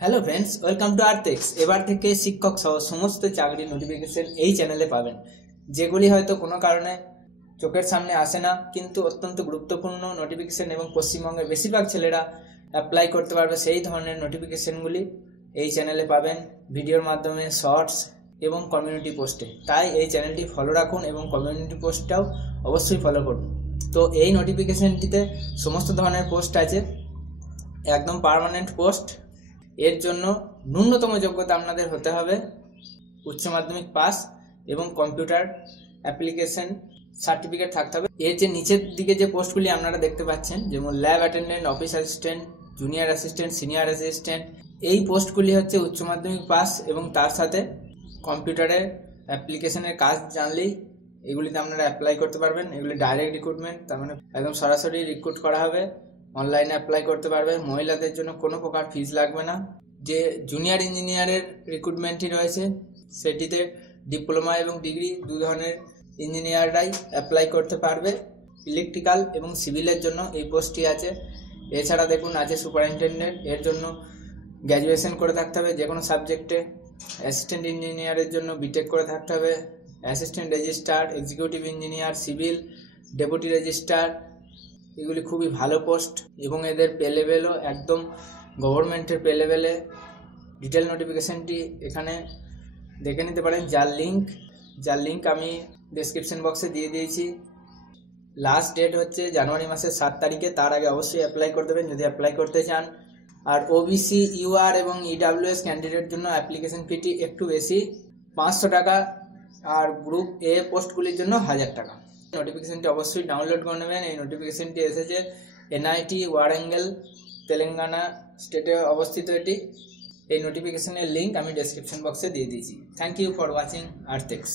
Hello friends, welcome to Arthex. এবার থেকে শিক্ষক সহ সমস্ত চাকরির নোটিফিকেশন এই চ্যানেলে পাবেন, যেগুলি হয়তো কোনো কারণে চোখের সামনে আসে না, কিন্তু অত্যন্ত গুরুত্বপূর্ণ নোটিফিকেশন এবং পশ্চিমবঙ্গের বেশিরভাগ ছেলেরা অ্যাপ্লাই করতে পারবে সেই ধরনের নোটিফিকেশনগুলি এই চ্যানেলে পাবেন, ভিডিওর মাধ্যমে, শর্টস এবং কমিউনিটি পোস্টে। তাই এই চ্যানেলটি ফলো রাখুন এবং কমিউনিটি পোস্টটাও অবশ্যই ফলো করুন। তো এই নোটিফিকেশনটিতে সমস্ত ধরনের পোস্ট আছে, একদম পার্মানেন্ট পোস্ট। এর জন্য ন্যূনতম যোগ্যতা আপনাদের হতে হবে উচ্চ মাধ্যমিক পাস এবং কম্পিউটার অ্যাপ্লিকেশন সার্টিফিকেট থাকতে হবে। এর যে নিচের দিকে যে পোস্টগুলি আপনারা দেখতে পাচ্ছেন, যেমন lab attendant, office assistant, junior assistant, senior assistant, এই পোস্টগুলি হচ্ছে উচ্চ মাধ্যমিক পাস এবং তার সাথে কম্পিউটারের অ্যাপ্লিকেশনের কাজ জানলেই এগুলিতে আপনারা অ্যাপ্লাই করতে পারবেন। এগুলি ডাইরেক্ট রিক্রুটমেন্ট, তার মানে একদম সরাসরি রিক্রুট করা হবে। অনলাইনে অ্যাপ্লাই করতে পারবে, মহিলাদের জন্য কোনো প্রকার ফিস লাগবে না। যে জুনিয়র ইঞ্জিনিয়ারের রিক্রুটমেন্টটি রয়েছে সেটিতে ডিপ্লোমা এবং ডিগ্রি দু ধরনের ইঞ্জিনিয়াররাই অ্যাপ্লাই করতে পারবে। ইলেকট্রিক্যাল এবং সিভিলের জন্য এই পোস্টটি আছে। এছাড়া দেখুন আছে সুপারিনটেন্ডেন্ট, এর জন্য গ্র্যাজুয়েশন করে থাকতে হবে যে কোনো সাবজেক্টে। অ্যাসিস্ট্যান্ট ইঞ্জিনিয়ারের জন্য বিটেক করে থাকতে হবে। Assistant registrar, executive engineer, civil, deputy registrar, এগুলি খুবই ভালো পোস্ট এবং এদের পে লেভেলও একদম গভর্নমেন্টের পে লেভেলে। ডিটেল নোটিফিকেশনটি এখানে দেখে নিতে পারেন, যার লিঙ্ক আমি ডেসক্রিপশন বক্সে দিয়ে দিয়েছি। লাস্ট ডেট হচ্ছে জানুয়ারি মাসের 7 তারিখে, তার আগে অবশ্যই অ্যাপ্লাই করে দেবেন যদি অ্যাপ্লাই করতে চান। আর ওবিসি, ইউআর এবং ইডাব্লিউএস ক্যান্ডিডেট জন্য অ্যাপ্লিকেশন ফিটি একটু বেশি, 500 টাকা, আর গ্রুপ এ পোস্টগুলির জন্য 1000 টাকা। নোটিফিকেশনটি অবশ্যই ডাউনলোড করে নেবেন। এই নোটিফিকেশনটি এসেছে এনআইটি ওয়ারাঙ্গল, তেলেঙ্গানা স্টেটে অবস্থিত এটি। এই নোটিফিকেশনের লিঙ্ক আমি ডেসক্রিপশন বক্সে দিয়ে দিয়েছি। Thank you for watching আর্থেক্স।